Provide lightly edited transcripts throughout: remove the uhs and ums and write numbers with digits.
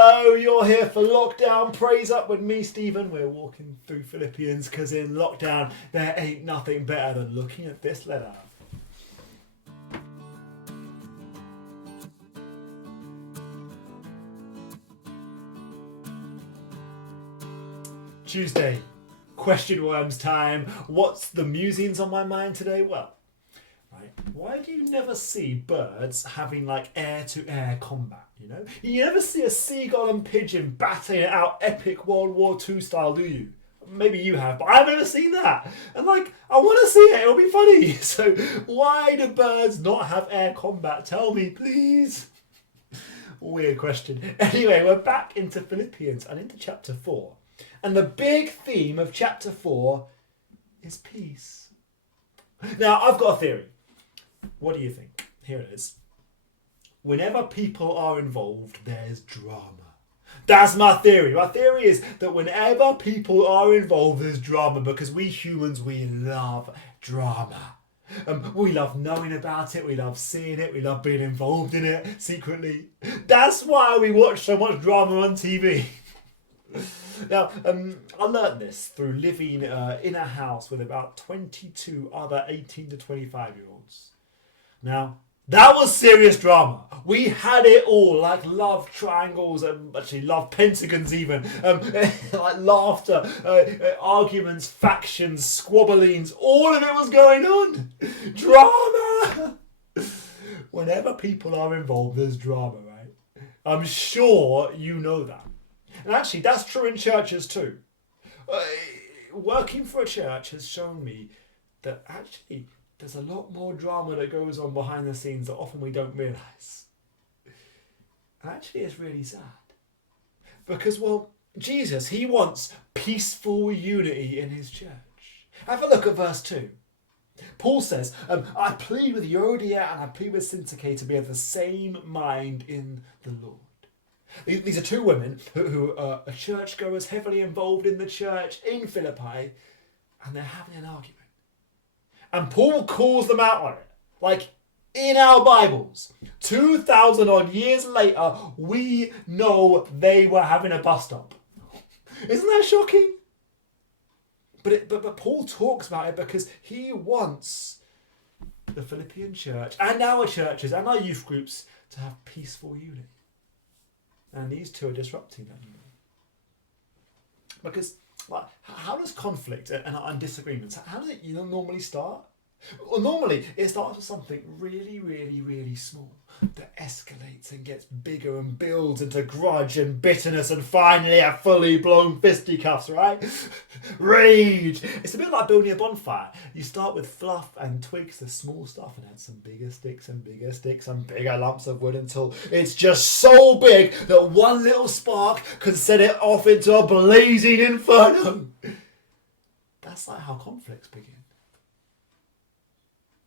Hello, you're here for lockdown. Praise up with me, Stephen. We're walking through Philippians because in lockdown there ain't nothing better than looking at this letter. Tuesday, question worms time. What's the musings on my mind today? Well, right, why do you never see birds having like air-to-air combat? You never see a seagull and pigeon battling it out epic World War II style, do you? Maybe you have, but I've never seen that. And I want to see it. It'll be funny. So why do birds not have air combat? Tell me, please. Weird question. Anyway, we're back into Philippians and into chapter 4. And the big theme of chapter 4 is peace. Now, I've got a theory. What do you think? Here it is. Whenever people are involved, there's drama. That's my theory. My theory is that whenever people are involved, there's drama because we humans, we love drama. We love knowing about it, we love seeing it, we love being involved in it secretly. That's why we watch so much drama on TV. Now, I learned this through living in a house with about 22 other 18 to 25-year-olds. Now, that was serious drama. We had it all, like love triangles and actually love pentagons even, like laughter, arguments, factions, squabblings, all of it was going on. Drama! Whenever people are involved, there's drama, right? I'm sure you know that. And actually, that's true in churches too. Working for a church has shown me that actually there's a lot more drama that goes on behind the scenes that often we don't realise. And actually, it's really sad. Because, well, Jesus, he wants peaceful unity in his church. Have a look at verse 2. Paul says, I plead with Euodia and I plead with Syntyche to be of the same mind in the Lord. These are two women who are churchgoers, heavily involved in the church in Philippi, and they're having an argument. And Paul calls them out on it. Like, in our Bibles, 2,000 odd years later, we know they were having a bust-up. Isn't that shocking? But Paul talks about it because he wants the Philippian church and our churches and our youth groups to have peaceful unity. And these two are disrupting that unity. Because how does conflict and disagreements, how does it normally start? Well, normally it starts with something really, really, really small that escalates and gets bigger and builds into grudge and bitterness and finally a fully blown fisticuffs, right? Rage. It's a bit like building a bonfire. You start with fluff and twigs, the small stuff, and add some bigger sticks and bigger lumps of wood until it's just so big that one little spark can set it off into a blazing inferno. That's like how conflicts begin.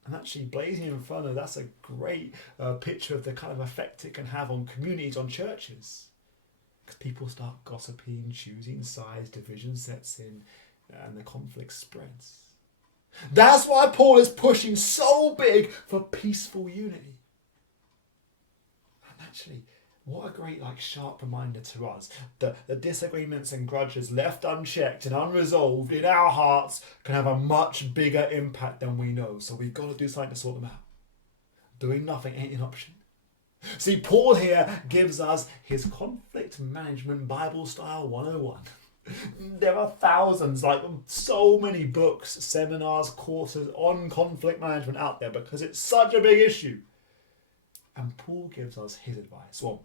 And actually, blazing inferno, that's a great picture of the kind of effect it can have on communities, on churches. Because people start gossiping, choosing sides, division sets in, and the conflict spreads. That's why Paul is pushing so big for peaceful unity. And actually, what a great, sharp reminder to us that the disagreements and grudges left unchecked and unresolved in our hearts can have a much bigger impact than we know. So we've got to do something to sort them out. Doing nothing ain't an option. See, Paul here gives us his conflict management Bible style 101. There are thousands, so many books, seminars, courses on conflict management out there because it's such a big issue. And Paul gives us his advice. Well,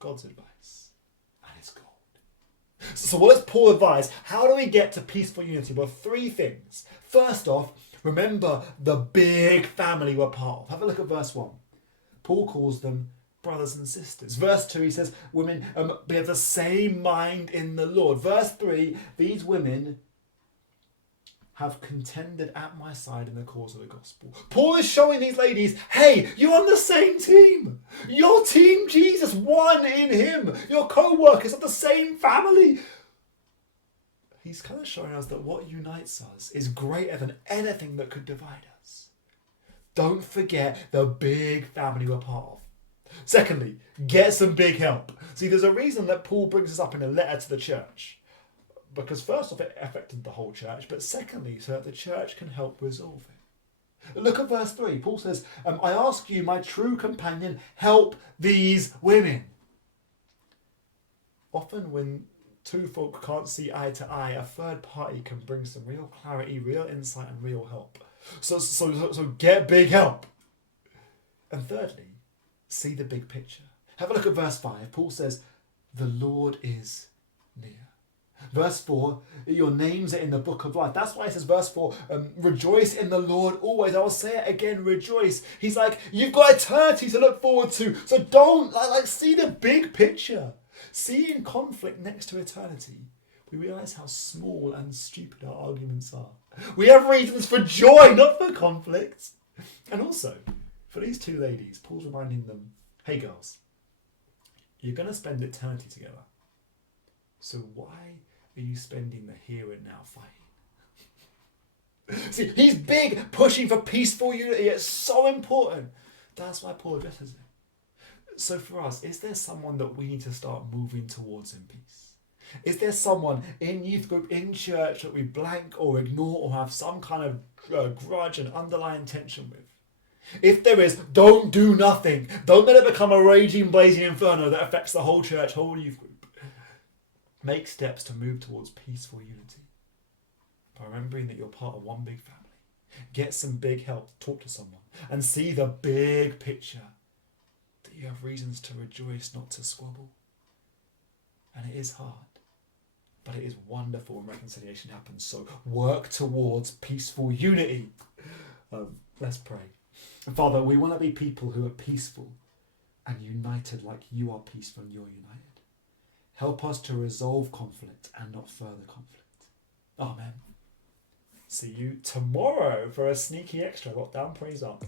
God's advice. And it's gold. So what does Paul advise? How do we get to peaceful unity? Well, 3 things. First off, remember the big family we're part of. Have a look at verse 1. Paul calls them brothers and sisters. Verse 2, he says, women, be of the same mind in the Lord. Verse 3, these women have contended at my side in the cause of the gospel. Paul is showing these ladies, hey, you're on the same team. You're Team Jesus, one in him. Your co-workers of the same family. He's kind of showing us that what unites us is greater than anything that could divide us. Don't forget the big family we're part of. Secondly, get some big help. See, there's a reason that Paul brings this up in a letter to the church. Because first off, it affected the whole church, but secondly, so that the church can help resolve it. Look at verse 3. Paul says, I ask you, my true companion, help these women. Often when two folk can't see eye to eye, a third party can bring some real clarity, real insight, and real help. So get big help. And thirdly, see the big picture. Have a look at verse 5. Paul says, the Lord is near. Verse 4, your names are in the book of life. That's why it says, verse 4, rejoice in the Lord always. I will say it again, rejoice. He's like, you've got eternity to look forward to. So don't, see the big picture. Seeing conflict next to eternity, we realise how small and stupid our arguments are. We have reasons for joy, not for conflict. And also, for these two ladies, Paul's reminding them, hey girls, you're going to spend eternity together. So why are you spending the here and now fighting? See, he's big, pushing for peaceful unity. It's so important. That's why Paul addresses it. So for us, is there someone that we need to start moving towards in peace? Is there someone in youth group, in church, that we blank or ignore or have some kind of grudge and underlying tension with? If there is, don't do nothing. Don't let it become a raging, blazing inferno that affects the whole church, whole youth group. Make steps to move towards peaceful unity by remembering that you're part of one big family. Get some big help, talk to someone, and see the big picture. That you have reasons to rejoice, not to squabble. And it is hard, but it is wonderful when reconciliation happens. So work towards peaceful unity. Let's pray. Father, we want to be people who are peaceful and united like you are peaceful and you're united. Help us to resolve conflict and not further conflict. Amen. See you tomorrow for a sneaky extra lockdown praise up.